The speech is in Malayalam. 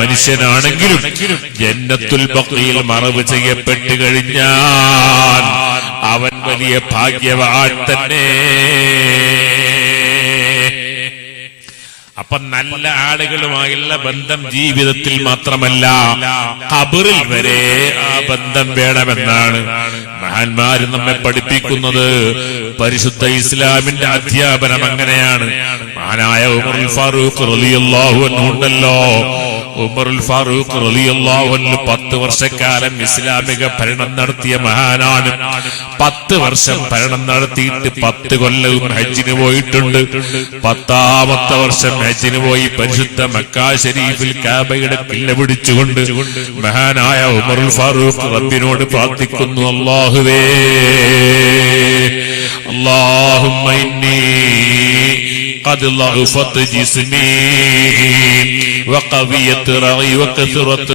മനുഷ്യനാണെങ്കിലും ജന്നത്തുൽ ബഖീൽ മറവ് ചെയ്യപ്പെട്ടു കഴിഞ്ഞാൽ അവൻ വലിയ ഭാഗ്യവാൻ തന്നെ. അപ്പൊ നല്ല ആളുകളുമായുള്ള ബന്ധം ജീവിതത്തിൽ മാത്രമല്ല ഖബറിൽ വരെ ആ ബന്ധം വേണമെന്നാണ് മഹാന്മാര് നമ്മെ പഠിപ്പിക്കുന്നത്. പരിശുദ്ധ ഇസ്ലാമിന്റെ അധ്യാപനം അങ്ങനെയാണ്. മഹാനായ ഉമറുൽ ഫാറൂഖ് റളിയല്ലാഹു അൻഹു ഉണ്ടല്ലോ, ഉമറുൽ ഫാറൂഖ് റളിയല്ലാഹു അൻഹു 10 വർഷക്കാലം ഇസ്ലാമിക ഭരണം നടത്തിയ മഹാനാണ്. 10 വർഷം ഭരണം നടത്തിയിട്ട് 10 കൊല്ലവും ഹജ്ജിന് പോയിട്ടുണ്ട്. 10ാമത്തെ വർഷം ഹജ്ജിന് പോയി പരിശുദ്ധ മക്കാ ശരീഫിൽ കാബയുടെ കില്ല പിടിച്ചുകൊണ്ട് മഹാനായ ഉമറുൽ ഫാറൂഖ് റബ്ബിനോട് പ്രാർത്ഥിക്കുന്നു, അല്ലാഹുവേ, اللهم إني قد ضعفت جسمي وقويت رعي وكثرت